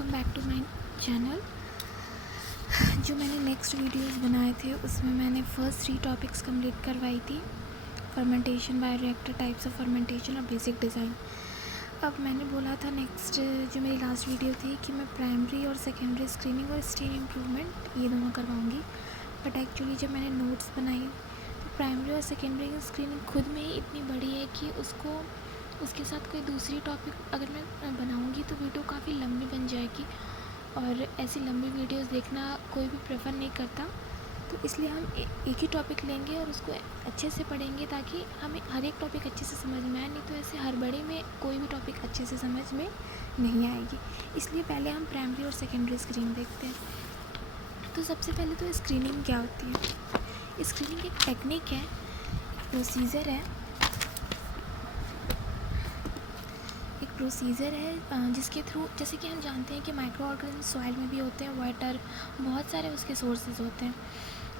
Welcome back to my channel. जो मैंने next videos बनाए थे उसमें मैंने फर्स्ट 3 टॉपिक्स कंप्लीट करवाई थी, fermentation, bioreactor, types of fermentation और बेसिक डिज़ाइन। अब मैंने बोला था नेक्स्ट जो मेरी लास्ट वीडियो थी कि मैं प्राइमरी और सेकेंडरी स्क्रीनिंग और स्टेन इम्प्रूवमेंट ये दोनों करवाऊँगी। बट एक्चुअली जब मैंने नोट्स बनाई तो प्राइमरी और सेकेंडरी की स्क्रीनिंग खुद में ही इतनी बड़ी है कि उसके साथ कोई दूसरी टॉपिक अगर मैं बनाऊँगी तो वीडियो काफ़ी लंबी बन जाएगी, और ऐसी लंबी वीडियोस देखना कोई भी प्रेफर नहीं करता। तो इसलिए हम एक ही टॉपिक लेंगे और उसको अच्छे से पढ़ेंगे ताकि हमें हर एक टॉपिक अच्छे से समझ में आए, नहीं तो ऐसे हड़बड़ी में कोई भी टॉपिक अच्छे से समझ में नहीं आएगी। इसलिए पहले हम प्राइमरी और सेकेंडरी स्क्रीनिंग देखते हैं। तो सबसे पहले तो स्क्रीनिंग क्या होती है। स्क्रीनिंग एक टेक्निक है, प्रोसीजर है जिसके थ्रू, जैसे कि हम जानते हैं कि माइक्रो ऑर्गेनिज्म सॉइल में भी होते हैं, वाटर, बहुत सारे उसके सोर्सेज होते हैं।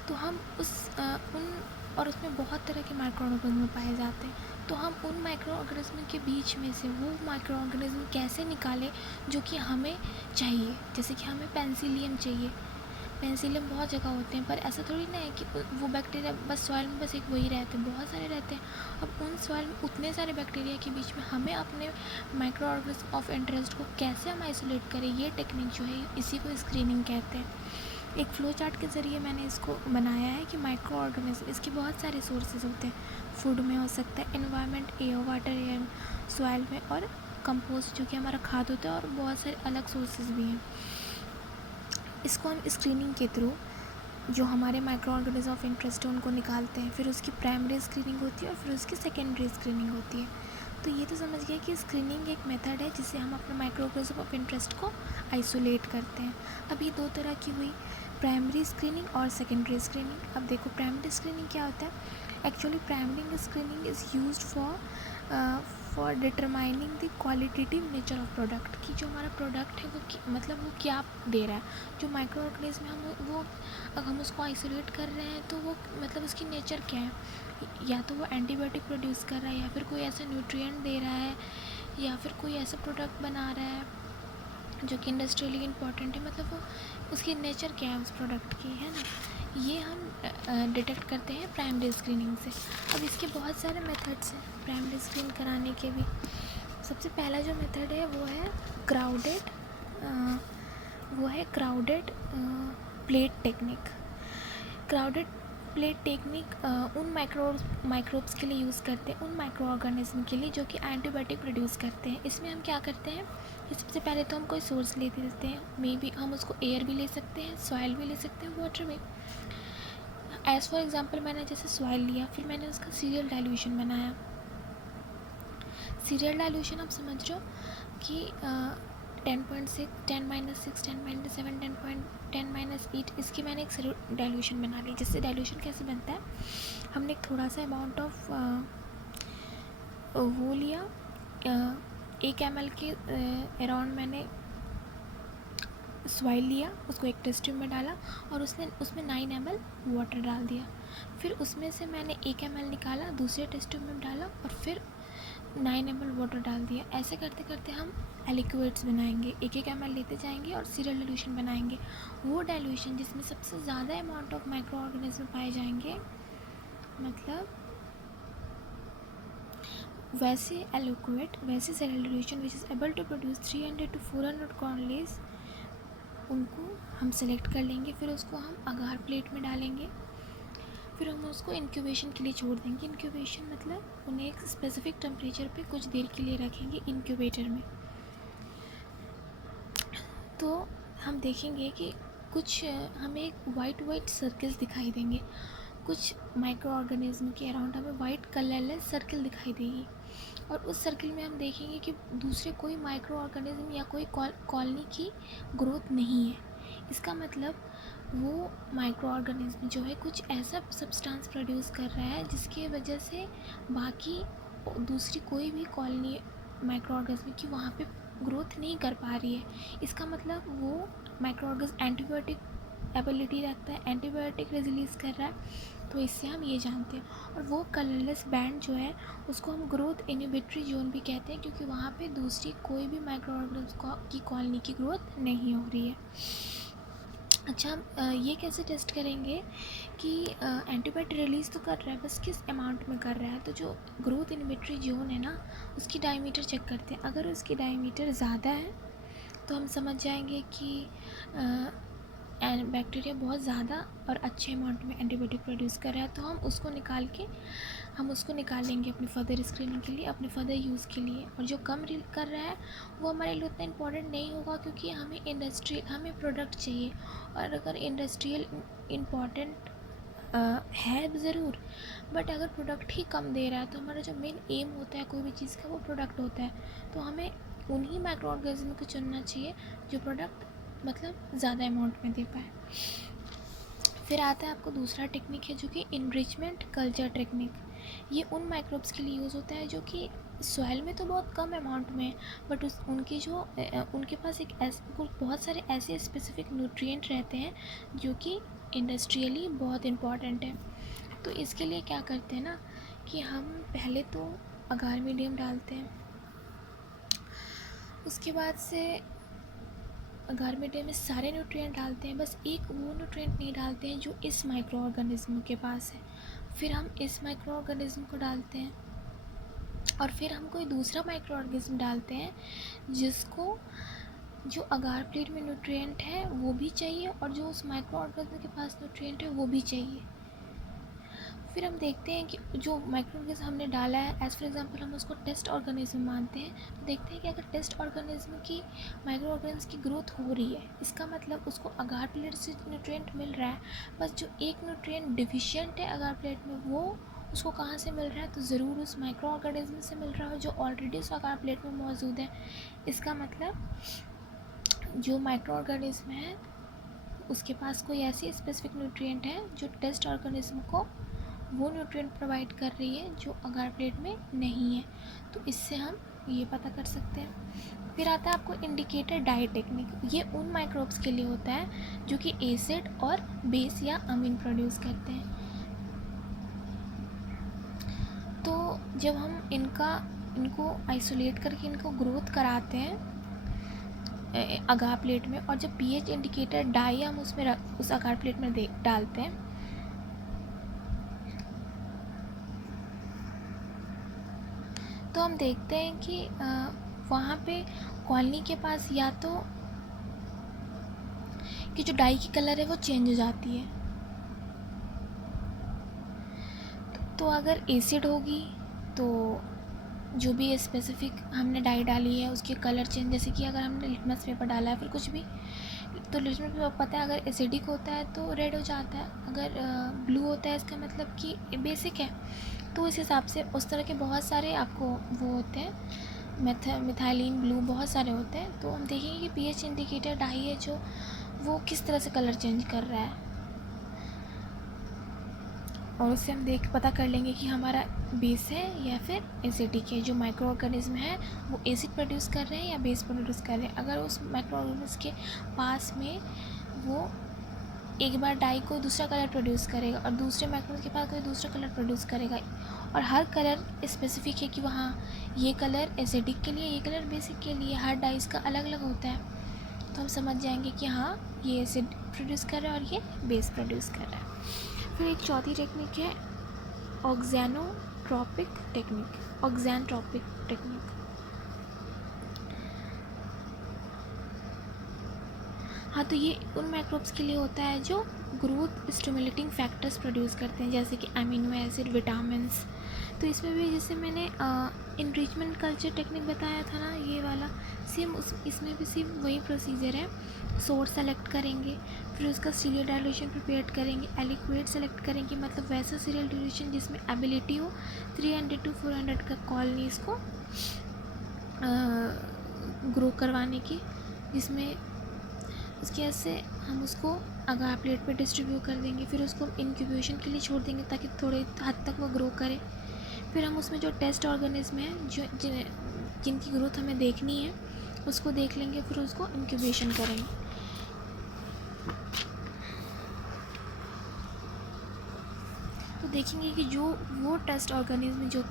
तो हम उसमें बहुत तरह के माइक्रो ऑर्गेनिज्म पाए जाते हैं। तो हम उन माइक्रो ऑर्गेनिज्म के बीच में से वो माइक्रो ऑर्गेनिज्म कैसे निकालें जो कि हमें चाहिए। जैसे कि हमें पेंसिलियम चाहिए, पेंसिलियम बहुत जगह होते हैं, पर ऐसा थोड़ी ना है कि वो बैक्टीरिया बस सॉइल में बस एक वही रहते हैं, बहुत सारे रहते हैं। अब उन सॉइल में उतने सारे बैक्टीरिया के बीच में हमें अपने माइक्रो ऑर्गेनिज्म ऑफ इंटरेस्ट को कैसे हम आइसोलेट करें, ये टेक्निक जो है इसी को स्क्रीनिंग कहते हैं। एक फ्लो चार्ट के ज़रिए मैंने इसको बनाया है कि माइक्रो ऑर्गेनिज्म, इसके बहुत सारे सोर्सेज होते हैं। फूड में हो सकता है, environment, air, water, air, soil में, और कंपोस्ट जो कि हमारा खाद होता है, और बहुत सारे अलग सोर्सेज भी हैं। इसको हम स्क्रीनिंग के थ्रू जो हमारे माइक्रो ऑर्गेनिज्म ऑफ इंटरेस्ट है उनको निकालते हैं। फिर उसकी प्राइमरी स्क्रीनिंग होती है और फिर उसकी सेकेंडरी स्क्रीनिंग होती है। तो ये तो समझ गए कि स्क्रीनिंग एक मेथड है जिससे हम अपने माइक्रो ऑर्गेनिज्म ऑफ इंटरेस्ट को आइसोलेट करते हैं। अब ये दो तरह की हुई, प्राइमरी स्क्रीनिंग और सेकेंडरी स्क्रीनिंग। अब देखो प्राइमरी स्क्रीनिंग क्या होता है। Actually primary screening is used for determining the qualitative nature of product, कि जो हमारा प्रोडक्ट है वो मतलब वो क्या दे रहा है। जो माइक्रो ऑर्गेनिज्म है वो अगर हम उसको आइसोलेट कर रहे हैं तो वो मतलब उसकी नेचर क्या है, या तो वो एंटीबायोटिक प्रोड्यूस कर रहा है, या फिर कोई ऐसा न्यूट्रिएंट दे रहा है, या फिर कोई ऐसा प्रोडक्ट बना रहा है जो कि इंडस्ट्रियली इम्पॉर्टेंट है। मतलब वो उसकी नेचर क्या है उस प्रोडक्ट की, है ना। ये हम डिटेक्ट करते हैं प्राइमरी स्क्रीनिंग से। अब इसके बहुत सारे मेथड्स हैं प्राइमरी स्क्रीन कराने के भी। सबसे पहला जो मेथड है वो है crowded plate technique. Crowded plate technique उन माइक्रोब्स के लिए यूज़ करते हैं, उन माइक्रो ऑर्गेनिज्म के लिए जो कि एंटीबायोटिक प्रोड्यूस करते हैं। इसमें हम क्या करते हैं कि सबसे पहले तो हम कोई सोर्स ले लेते हैं, मे बी हम उसको एयर भी ले सकते हैं, सॉइल भी ले सकते हैं, वाटर भी। एज़ फॉर एग्जांपल मैंने जैसे सॉइल लिया, फिर मैंने उसका सीरियल डाइल्यूशन बनाया। सीरियल डाइल्यूशन आप समझ रहे हो कि 10.6, 10-6, 10-7, 10-8, इसकी मैंने एक डाइल्यूशन बना ली। जिससे डाइल्यूशन कैसे बनता है, हमने एक थोड़ा सा अमाउंट ऑफ वो लिया, 1 ml के अराउंड मैंने सॉइल लिया, उसको एक टेस्ट ट्यूब में डाला और उसमें 9 ml वाटर डाल दिया। फिर उसमें से मैंने 1 ml निकाला, दूसरे टेस्ट ट्यूब में डाला और फिर 9 ml वाटर डाल दिया। ऐसे करते करते हम लिक्विड्स बनाएंगे, 1 ml लेते जाएंगे और सीरियल डाइल्यूशन बनाएंगे। वो डाइल्यूशन जिसमें सबसे ज़्यादा अमाउंट ऑफ माइक्रो ऑर्गेनिज्म पाए जाएंगे, मतलब वैसे serial dilution which is able to produce 300 to 400 colonies, उनको हम सेलेक्ट कर लेंगे। फिर उसको हम अगार प्लेट में डालेंगे। फिर हम उसको इंक्यूबेशन के लिए छोड़ देंगे। इंक्यूबेशन मतलब उन्हें एक स्पेसिफिक टेम्परेचर पे कुछ देर के लिए रखेंगे इंक्यूबेटर में। तो हम देखेंगे कि कुछ हमें एक वाइट सर्कल्स दिखाई देंगे। कुछ माइक्रो ऑर्गेनिज्म के अराउंड हमें वाइट कलरलेस सर्कल दिखाई देगी, और उस सर्कल में हम देखेंगे कि दूसरे कोई माइक्रो ऑर्गेनिज्म या कोई कॉलोनी की ग्रोथ नहीं है। इसका मतलब वो माइक्रो ऑर्गेनिज्म जो है कुछ ऐसा सब्सटेंस प्रोड्यूस कर रहा है जिसकी वजह से बाकी दूसरी कोई भी कॉलोनी माइक्रो ऑर्गेनिज्म की वहाँ पे ग्रोथ नहीं कर पा रही है। इसका मतलब वो माइक्रो ऑर्गेनिज्म एंटीबायोटिक एबिलिटी रखता है, एंटीबायोटिक रिलीज़ कर रहा है, तो इससे हम ये जानते हैं। और वो कलरलेस बैंड जो है उसको हम ग्रोथ इनहिबिटरी जोन भी कहते हैं, क्योंकि वहाँ पे दूसरी कोई भी माइक्रो ऑर्गेनिज्म की कॉलोनी की ग्रोथ नहीं हो रही है। अच्छा, हम ये कैसे टेस्ट करेंगे कि एंटीबायोटिक रिलीज़ तो कर रहा है, बस किस अमाउंट में कर रहा है। तो जो ग्रोथ इनहिबिटरी जोन है ना, उसकी डायमीटर चेक करते हैं। अगर उसकी डायमीटर ज़्यादा है तो हम समझ जाएंगे कि बैक्टीरिया बहुत ज़्यादा और अच्छे अमाउंट में एंटीबायोटिक प्रोड्यूस कर रहा है, तो हम उसको निकालेंगे अपनी फर्दर स्क्रीनिंग के लिए, अपने फर्दर यूज़ के लिए। और जो कम कर रहा है वो हमारे लिए उतना इम्पॉर्टेंट नहीं होगा, क्योंकि हमें प्रोडक्ट चाहिए। और अगर इंडस्ट्रियल इम्पॉर्टेंट है ज़रूर, बट अगर प्रोडक्ट ही कम दे रहा है तो हमारा जो मेन एम होता है कोई भी चीज़ का वो प्रोडक्ट होता है, तो हमें उन्हीं माइक्रो ऑर्गेनिज्म को चुनना चाहिए जो प्रोडक्ट मतलब ज़्यादा अमाउंट में दे पाए। फिर आता है आपको दूसरा टेक्निक है जो कि इनरिचमेंट कल्चर टेक्निक। ये उन माइक्रोब्स के लिए यूज़ होता है जो कि सॉइल में तो बहुत कम अमाउंट में, बट उनके पास बहुत सारे ऐसे स्पेसिफिक न्यूट्रिएंट रहते हैं जो कि इंडस्ट्रियली बहुत इम्पॉर्टेंट है। तो इसके लिए क्या करते हैं ना कि हम पहले तो अगार मीडियम डालते हैं, उसके बाद से अगार मीडियम में सारे न्यूट्रिएंट डालते हैं, बस एक वो न्यूट्रिएंट नहीं डालते हैं जो इस माइक्रो ऑर्गेनिज्म के पास है। फिर हम इस माइक्रो ऑर्गेनिज्म को डालते हैं और फिर हम कोई दूसरा माइक्रो ऑर्गेनिज्म डालते हैं जिसको जो अगार प्लेट में न्यूट्रिएंट है वो भी चाहिए और जो उस माइक्रो ऑर्गेनिज्म के पास न्यूट्रिएंट है वो भी चाहिए। फिर हम देखते हैं कि जो माइक्रो ऑर्गेनिज्म हमने डाला है, एज फॉर एग्जांपल हम उसको टेस्ट ऑर्गेनिज्म मानते हैं, तो देखते हैं कि अगर टेस्ट ऑर्गेनिज्म की माइक्रो ऑर्गेनिज्म की ग्रोथ हो रही है, इसका मतलब उसको अगार प्लेट से न्यूट्रिएंट मिल रहा है, बस जो एक न्यूट्रिएंट डिफिशिएंट है अगार प्लेट में वो उसको कहाँ से मिल रहा है, तो ज़रूर उस माइक्रो ऑर्गेनिज्म से मिल रहा है जो ऑलरेडी उस अगार प्लेट में मौजूद है। इसका मतलब जो माइक्रो ऑर्गेनिज्म है उसके पास कोई ऐसी स्पेसिफिक न्यूट्रिएंट है जो टेस्ट ऑर्गेनिज्म को वो न्यूट्रिएंट प्रोवाइड कर रही है जो अगार प्लेट में नहीं है। तो इससे हम ये पता कर सकते हैं। फिर आता है आपको इंडिकेटर डाई टेक्निक। ये उन माइक्रोब्स के लिए होता है जो कि एसिड और बेस या अमीन प्रोड्यूस करते हैं। तो जब हम इनको आइसोलेट करके इनको ग्रोथ कराते हैं अगार प्लेट में, और जब पीएच इंडिकेटर डाई हम उस अगार प्लेट में डालते हैं, तो हम देखते हैं कि वहाँ पे कॉलोनी के पास या तो कि जो डाई की कलर है वो चेंज हो जाती है। तो अगर एसिड होगी तो जो भी स्पेसिफिक हमने डाई डाली है उसके कलर चेंज, जैसे कि अगर हमने लिटमस पेपर डाला है फिर कुछ भी, तो लिटमस पेपर पता है अगर एसिडिक होता है तो रेड हो जाता है, अगर ब्लू होता है इसका मतलब कि बेसिक है। तो इस हिसाब से उस तरह के बहुत सारे आपको वो होते हैं, मिथाइलिन ब्लू बहुत सारे होते हैं। तो हम देखेंगे कि पीएच इंडिकेटर डाई है जो वो किस तरह से कलर चेंज कर रहा है, और उससे हम पता कर लेंगे कि हमारा बेस है या फिर एसिडिक है। जो माइक्रो ऑर्गेनिज्म है वो एसिड प्रोड्यूस कर रहे हैं या बेस प्रोड्यूस कर रहे हैं। अगर उस माइक्रो ऑर्गेनिज्म के पास में वो एक बार डाई कोई दूसरा कलर प्रोड्यूस करेगा और दूसरे माइक्रोब्स के पास कोई दूसरा कलर प्रोड्यूस करेगा, और हर कलर स्पेसिफिक है कि वहाँ ये कलर एसिडिक के लिए, ये कलर बेसिक के लिए, हर डाइस का अलग अलग होता है, तो हम समझ जाएंगे कि हाँ ये एसिड प्रोड्यूस कर रहा है और ये बेस प्रोड्यूस कर रहा है। फिर एक चौथी टेक्निक है ऑक्सैनोट्रॉपिक टेक्निक। हाँ, तो ये उन माइक्रोब्स के लिए होता है जो ग्रोथ स्टिमुलेटिंग फैक्टर्स प्रोड्यूस करते हैं, जैसे कि अमीनो एसिड, विटामिन्स। तो इसमें भी जैसे मैंने इनरिचमेंट कल्चर टेक्निक बताया था ना, ये वाला सेम इसमें भी सेम वही प्रोसीजर है। सोर्स सेलेक्ट करेंगे, फिर उसका सीरियल डाइल्यूशन प्रिपेयर करेंगे, एलिक्वेट सेलेक्ट करेंगे, मतलब वैसा सीरियल डाइल्यूशन जिसमें एबिलिटी हो 300 to 400 का कॉलोनीज़ को ग्रो करवाने की, जिसमें उसके ऐसे हम उसको अगार प्लेट पे डिस्ट्रीब्यूट कर देंगे। फिर उसको इंक्यूबेशन के लिए छोड़ देंगे ताकि थोड़े हद तक वो ग्रो करे। फिर हम उसमें जो टेस्ट ऑर्गेनिज्म है जिनकी ग्रोथ हमें देखनी है उसको देख लेंगे, फिर उसको इंक्यूबेशन करेंगे। देखेंगे कि जो वो टेस्ट ऑर्गेनिज्म जो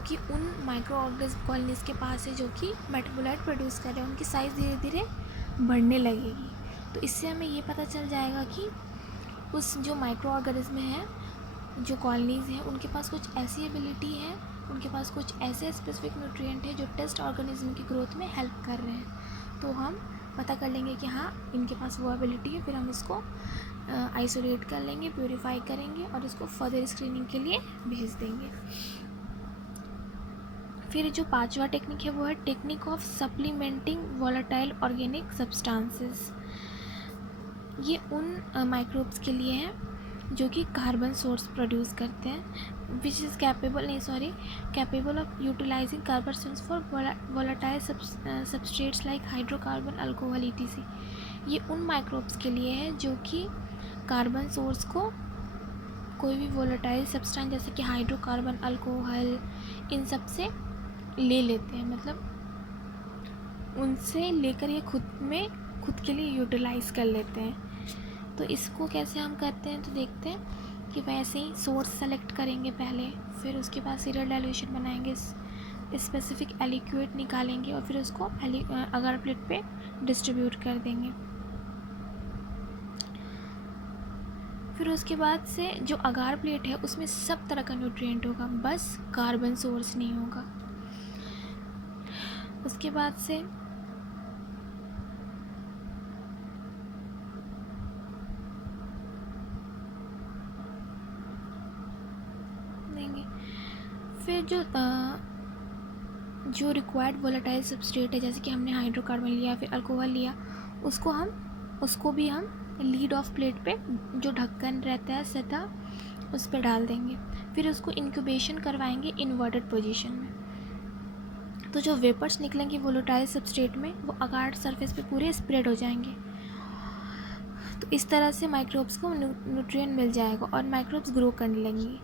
कि उन माइक्रो ऑर्गेनिज्म कॉलोनीज़ के पास है जो कि मेटाबोलाइट प्रोड्यूस कर रहे हैं, उनकी साइज़ धीरे धीरे बढ़ने लगेगी। तो इससे हमें ये पता चल जाएगा कि उस जो माइक्रो ऑर्गेनिज्म है, जो कॉलोनीज़ हैं, उनके पास कुछ ऐसी एबिलिटी है, उनके पास कुछ ऐसे स्पेसिफिक न्यूट्रिएंट है जो टेस्ट ऑर्गेनिज्म की ग्रोथ में हेल्प कर रहे हैं। तो हम पता कर लेंगे कि हाँ, इनके पास वो एबिलिटी है। फिर हम इसको आइसोलेट कर लेंगे, प्योरीफाई करेंगे और इसको फर्दर स्क्रीनिंग के लिए भेज देंगे। फिर जो पांचवा टेक्निक है वो है technique of supplementing volatile organic substances. ये उन माइक्रोब्स के लिए है जो कि कार्बन सोर्स प्रोड्यूस करते हैं, which is capable of utilising carbon source for volatile substrates like hydrocarbon, alcohol etc। ये उन माइक्रोब्स के लिए है जो कि कार्बन सोर्स को कोई भी वोलेटाइल सब्सटेंस जैसे कि हाइड्रोकार्बन, अल्कोहल, इन सब से ले लेते हैं, मतलब उनसे लेकर ये खुद के लिए यूटिलाइज़ कर लेते हैं। तो इसको कैसे हम करते हैं, तो देखते हैं कि वैसे ही सोर्स सेलेक्ट करेंगे पहले, फिर उसके बाद सीरियल डाइल्यूशन बनाएंगे, स्पेसिफिक एलिक्वेट निकालेंगे और फिर उसको अगर प्लेट पे डिस्ट्रीब्यूट कर देंगे। फिर उसके बाद से जो अगार प्लेट है उसमें सब तरह का न्यूट्रिएंट होगा, बस कार्बन सोर्स नहीं होगा। उसके बाद से देंगे। फिर जो रिक्वायर्ड वोलेटाइल सबस्ट्रेट है, जैसे कि हमने हाइड्रोकार्बन लिया, फिर अल्कोहल लिया, उसको भी हम लीड ऑफ प्लेट पे जो ढक्कन रहता है सतह, उस पर डाल देंगे। फिर उसको इंक्यूबेशन करवाएंगे इन्वर्टेड पोजीशन में। तो जो वेपर्स निकलेंगे वोलेटाइल सबस्ट्रेट में, वो अगार सरफेस पे पूरे स्प्रेड हो जाएंगे। तो इस तरह से माइक्रोब्स को न्यूट्रिएंट मिल जाएगा और माइक्रोब्स ग्रो करने लगेंगी।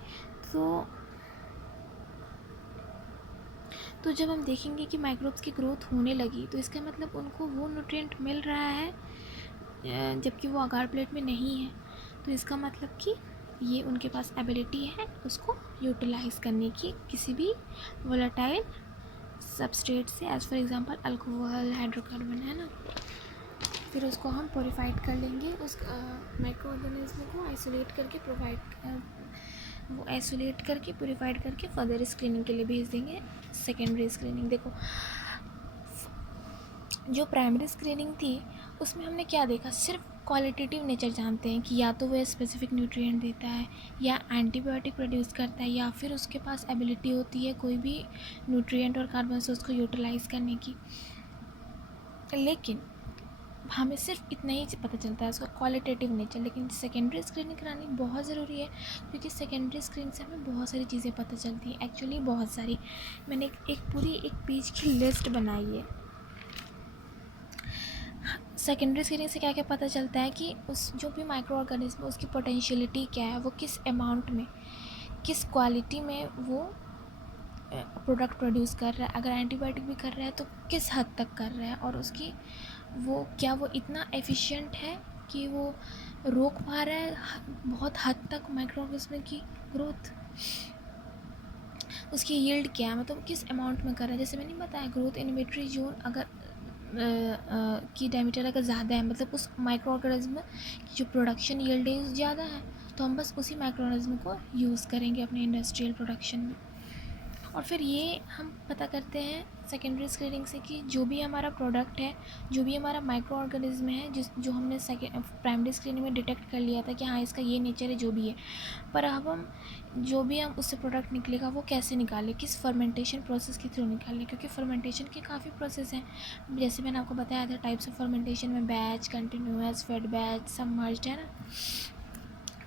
तो जब हम देखेंगे कि माइक्रोब्स की ग्रोथ होने लगी, तो इसका मतलब उनको वो न्यूट्रिएंट मिल रहा है जबकि वो अगार प्लेट में नहीं है। तो इसका मतलब कि ये उनके पास एबिलिटी है उसको यूटिलाइज़ करने की, किसी भी वोलेटाइल सबस्ट्रेट से, as for example alcohol, hydrocarbon, है ना। फिर उसको हम प्योरीफाइड कर लेंगे, उस माइक्रो ऑर्गेनिज्म को आइसोलेट करके प्योरीफाइड करके फर्दर स्क्रीनिंग के लिए भेज देंगे, सेकेंडरी स्क्रीनिंग। देखो, जो प्राइमरी स्क्रीनिंग थी उसमें हमने क्या देखा, सिर्फ क्वालिटेटिव नेचर जानते हैं कि या तो वो स्पेसिफिक न्यूट्रिएंट देता है, या एंटीबायोटिक प्रोड्यूस करता है, या फिर उसके पास एबिलिटी होती है कोई भी न्यूट्रिएंट और कार्बन सोर्स को यूटिलाइज़ करने की। लेकिन हमें सिर्फ इतना ही पता चलता है उसका क्वालिटेटिव नेचर। लेकिन सेकेंडरी स्क्रीनिंग करानी बहुत ज़रूरी है, क्योंकि सेकेंडरी स्क्रीनिंग से हमें बहुत सारी चीज़ें पता चलती हैं, एक्चुअली बहुत सारी। मैंने एक पेज की लिस्ट बनाई है। सेकेंडरी स्क्रीनिंग से क्या क्या पता चलता है कि उस जो भी माइक्रो ऑर्गेनिज्म, उसकी पोटेंशियलिटी क्या है, वो किस अमाउंट में, किस क्वालिटी में वो प्रोडक्ट प्रोड्यूस कर रहा है, अगर एंटीबायोटिक भी कर रहा है तो किस हद तक कर रहा है, और उसकी वो इतना एफिशिएंट है कि वो रोक पा रहा है बहुत हद तक माइक्रो ऑर्गेनिज्म की ग्रोथ। उसकी यील्ड क्या है, मतलब किस अमाउंट में कर रहा है। जैसे मैंने बताया, ग्रोथ इनहिबिटरी जोन अगर की डायमीटर अगर ज़्यादा है, मतलब उस माइक्रो ऑर्गेनिज्म की जो प्रोडक्शन यील्ड है ज़्यादा है, तो हम बस उसी माइक्रो ऑर्गेनिज्म को यूज़ करेंगे अपने इंडस्ट्रियल प्रोडक्शन में। और फिर ये हम पता करते हैं सेकेंडरी स्क्रीनिंग से कि जो भी हमारा प्रोडक्ट है, जो भी हमारा माइक्रो ऑर्गेनिज्म है, जो हमने प्राइमरी स्क्रीनिंग में डिटेक्ट कर लिया था कि हाँ इसका ये नेचर है जो भी है, पर अब हम जो भी हम उससे प्रोडक्ट निकलेगा वो कैसे निकालें, किस फर्मेंटेशन प्रोसेस के थ्रू निकालें, क्योंकि फर्मेंटेशन के काफ़ी प्रोसेस हैं। जैसे मैंने आपको बताया था टाइप्स ऑफ फर्मेंटेशन में batch, continuous, fed batch, submerged, है ना।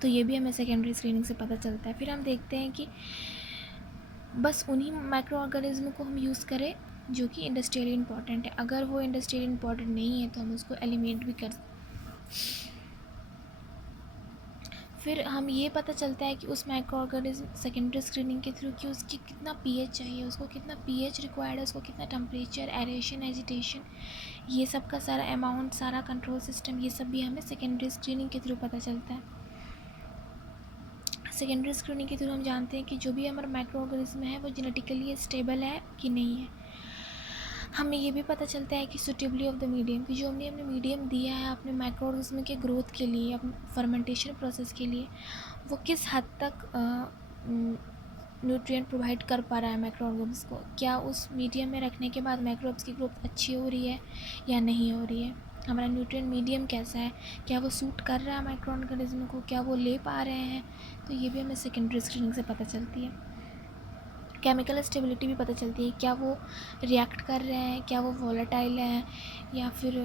तो ये भी हमें सेकेंडरी स्क्रीनिंग से पता चलता है। फिर हम देखते हैं कि बस उन्हीं माइक्रो ऑर्गेनिज्म को हम यूज़ करें जो कि इंडस्ट्रियली इम्पॉर्टेंट है। अगर वो इंडस्ट्रियली इम्पॉर्टेंट नहीं है तो हम उसको एलिमिनेट भी कर। फिर हम ये पता चलता है कि उस माइक्रो ऑर्गेनिज्म सेकेंडरी स्क्रीनिंग के थ्रू कि उसकी कितना पीएच चाहिए, उसको कितना पीएच रिक्वायर्ड है, उसको कितना टेम्परेचर, एरेशन, एजिटेशन, ये सब का सारा अमाउंट, सारा कंट्रोल सिस्टम, ये सब भी हमें सेकेंडरी स्क्रीनिंग के थ्रू पता चलता है। सेकेंडरी स्क्रीनिंग के थ्रू हम जानते हैं कि जो भी हमारा माइक्रो ऑर्गेनिज्म है वो जेनेटिकली स्टेबल है कि नहीं है। हमें ये भी पता चलता है कि सूटेबली ऑफ द मीडियम, कि जो हमने मीडियम दिया है अपने माइक्रो ऑर्गेनिज्म के ग्रोथ के लिए, अपने फर्मेंटेशन प्रोसेस के लिए, वो किस हद तक न्यूट्रिएंट प्रोवाइड कर पा रहा है माइक्रो ऑर्गेनिज्म को। क्या उस मीडियम में रखने के बाद माइक्रोब्स की ग्रोथ अच्छी हो रही है या नहीं हो रही है, हमारा न्यूट्रिएंट मीडियम कैसा है, क्या वो सूट कर रहा है माइक्रो ऑर्गेनिज्म को, क्या वो ले पा रहे हैं। तो ये भी हमें सेकेंडरी स्क्रीनिंग से पता चलती है। केमिकल स्टेबिलिटी भी पता चलती है, क्या वो रिएक्ट कर रहे हैं, क्या वो वॉलेटाइल हैं, या फिर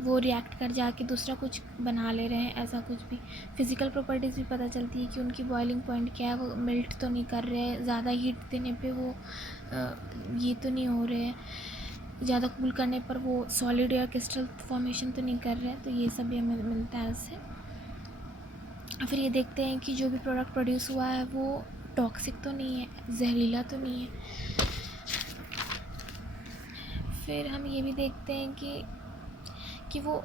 वो रिएक्ट कर जाके दूसरा कुछ बना ले रहे हैं, ऐसा कुछ भी। फिज़िकल प्रॉपर्टीज़ भी पता चलती है कि उनकी बॉइलिंग पॉइंट क्या है, वो मेल्ट तो नहीं कर रहे हैं, ज़्यादा हीट देने पे वो ये तो नहीं हो रहे हैं, ज़्यादा कूल करने पर वो सॉलिड या क्रिस्टल फॉर्मेशन तो नहीं कर रहे हैं। तो ये सब भी हमें मिलता है उससे। फिर ये देखते हैं कि जो भी प्रोडक्ट प्रोड्यूस हुआ है वो टॉक्सिक तो नहीं है, जहरीला तो नहीं है। फिर हम ये भी देखते हैं कि वो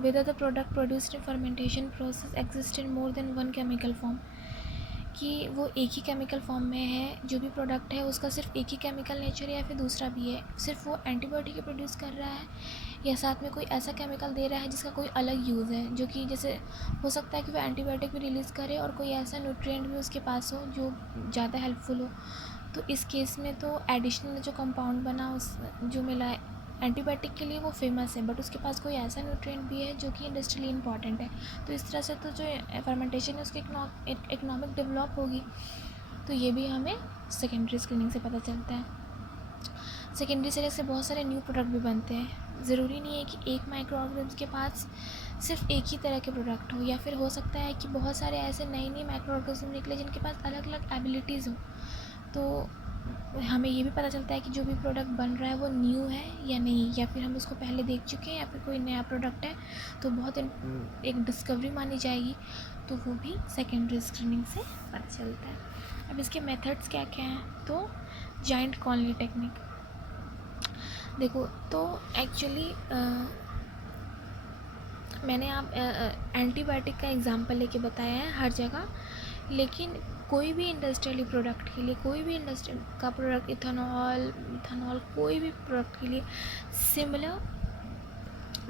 whether the product produced in fermentation process exist in more than one chemical form, कि वो एक ही केमिकल फॉर्म में है, जो भी प्रोडक्ट है उसका सिर्फ एक ही केमिकल नेचर है या फिर दूसरा भी है, सिर्फ वो एंटीबायोटिक प्रोड्यूस कर रहा है या साथ में कोई ऐसा केमिकल दे रहा है जिसका कोई अलग यूज़ है, जो कि जैसे हो सकता है कि वो एंटीबायोटिक भी रिलीज़ करे और कोई ऐसा न्यूट्रिएंट भी उसके पास हो जो ज़्यादा हेल्पफुल हो। तो इस केस में तो एडिशनल जो कंपाउंड बना उस जो मिला है एंटीबायोटिक के लिए वो फेमस है, बट उसके पास कोई ऐसा न्यूट्रिएंट भी है जो कि इंडस्ट्रियली इंपॉर्टेंट है। तो इस तरह से तो जो फर्मेंटेशन है उसकी इकोनॉमिक डेवलप होगी। तो ये भी हमें सेकेंडरी स्क्रीनिंग से पता चलता है। सेकेंडरी से जैसे बहुत सारे न्यू प्रोडक्ट भी बनते हैं। ज़रूरी नहीं है कि एक माइक्रो ऑर्गेनिज्म के पास सिर्फ एक ही तरह के प्रोडक्ट हो, या फिर हो सकता है कि बहुत सारे ऐसे नई माइक्रो ऑर्गेनिज्म निकले जिनके पास अलग अलग एबिलिटीज़ हो। तो हमें ये भी पता चलता है कि जो भी प्रोडक्ट बन रहा है वो न्यू है या नहीं, या फिर हम उसको पहले देख चुके हैं, या फिर कोई नया प्रोडक्ट है तो बहुत एक डिस्कवरी मानी जाएगी। तो वो भी सेकेंडरी स्क्रीनिंग से पता चलता है। अब इसके मेथड्स क्या क्या हैं, तो जाइंट कॉलोनी टेक्निक। देखो तो एक्चुअली मैंने आप एंटीबायोटिक का एग्जांपल लेके बताया है हर जगह, लेकिन कोई भी इंडस्ट्रियल प्रोडक्ट के लिए, कोई भी इंडस्ट्री का प्रोडक्ट, इथेनॉल कोई भी प्रोडक्ट के लिए सिमिलर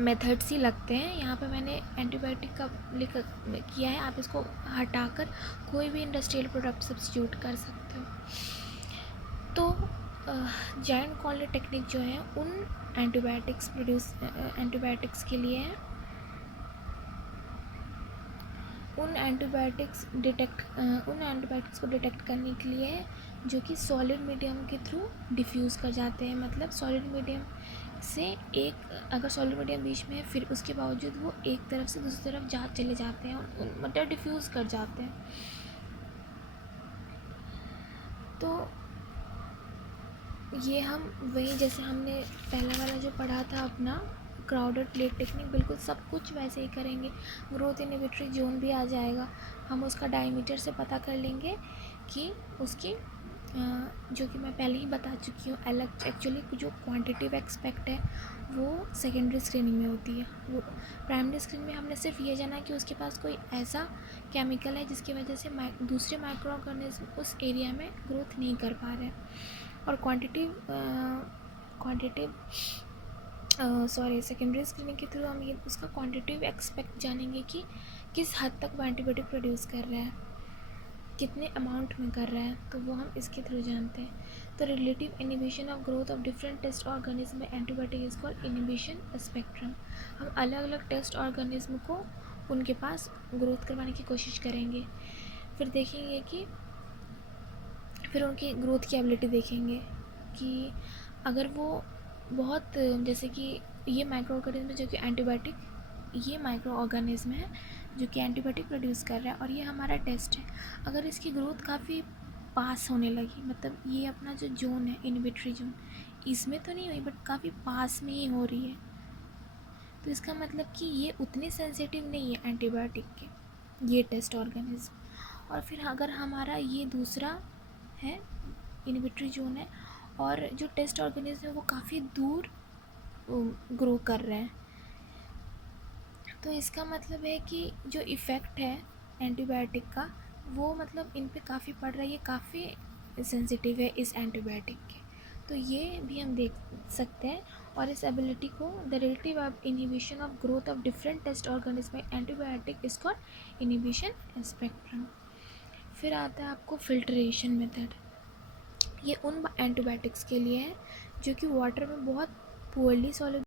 मेथड्स ही लगते हैं। यहाँ पे मैंने एंटीबायोटिक का लिख किया है, आप इसको हटाकर कोई भी इंडस्ट्रियल प्रोडक्ट सब्स्टिट्यूट कर सकते हो। तो जाइंट कॉलोनी टेक्निक जो है उन एंटीबायोटिक्स के लिए है, उन एंटीबायोटिक्स को डिटेक्ट करने के लिए है जो कि सॉलिड मीडियम के थ्रू डिफ्यूज़ कर जाते हैं। मतलब सॉलिड मीडियम से अगर सॉलिड मीडियम बीच में है फिर उसके बावजूद वो एक तरफ से दूसरी तरफ चले जाते हैं और मतलब डिफ्यूज़ कर जाते हैं। तो ये हम वही जैसे हमने पहला वाला जो पढ़ा था अपना क्राउडेड प्लेट टेक्निक, बिल्कुल सब कुछ वैसे ही करेंगे। ग्रोथ इनहिबिटरी जोन भी आ जाएगा, हम उसका डायमीटर से पता कर लेंगे कि उसकी जो कि मैं पहले ही बता चुकी हूँ, एक्चुअली जो क्वांटिटिव एक्सपेक्ट है वो सेकेंडरी स्क्रीनिंग में होती है। वो प्राइमरी स्क्रीन में हमने सिर्फ ये जाना कि उसके पास कोई ऐसा केमिकल है जिसकी वजह से दूसरे माइक्रो ऑर्गेनिज्म उस एरिया में ग्रोथ नहीं कर पा रहे हैं। और सेकेंडरी स्क्रीनिंग के थ्रू हम ये उसका क्वांटिटिव एक्सपेक्ट जानेंगे कि किस हद तक वो एंटीबायोटिक प्रोड्यूस कर रहा है, कितने अमाउंट में कर रहा है, तो वो हम इसके थ्रू जानते हैं। तो relative inhibition of growth of different test organism में antibiotic is called inhibition spectrum. हम अलग अलग टेस्ट ऑर्गेनिज्म को उनके पास ग्रोथ करवाने की कोशिश करेंगे, फिर देखेंगे कि फिर उनकी ग्रोथ की एबिलिटी देखेंगे कि अगर वो बहुत जैसे कि ये माइक्रो ऑर्गेनिज्म जो कि एंटीबायोटिक, ये माइक्रो ऑर्गेनिज्म है जो कि एंटीबायोटिक प्रोड्यूस कर रहा है और ये हमारा टेस्ट है। अगर इसकी ग्रोथ काफ़ी पास होने लगी, मतलब ये अपना जो जोन है इनहिबिटरी जोन, इसमें तो नहीं हुई बट काफ़ी पास में ही हो रही है, तो इसका मतलब कि ये उतनी सेंसिटिव नहीं है एंटीबायोटिक के। ये टेस्ट ऑर्गेनिज्म। और फिर अगर हमारा ये दूसरा है इनहिबिटरी जोन है और जो टेस्ट ऑर्गेनिज्म है वो काफ़ी दूर ग्रो कर रहे हैं, तो इसका मतलब है कि जो इफ़ेक्ट है एंटीबायोटिक का वो मतलब इन पे काफ़ी पड़ रहा है, ये काफ़ी सेंसिटिव है इस एंटीबायोटिक के। तो ये भी हम देख सकते हैं। और इस एबिलिटी को the relative inhibition of growth of different test organism by antibiotic is called inhibition spectrum. फिर आता है आपको फिल्ट्रेशन मेथड। ये उन एंटीबायोटिक्स के लिए है जो कि वाटर में बहुत पुअरली सॉल्युबल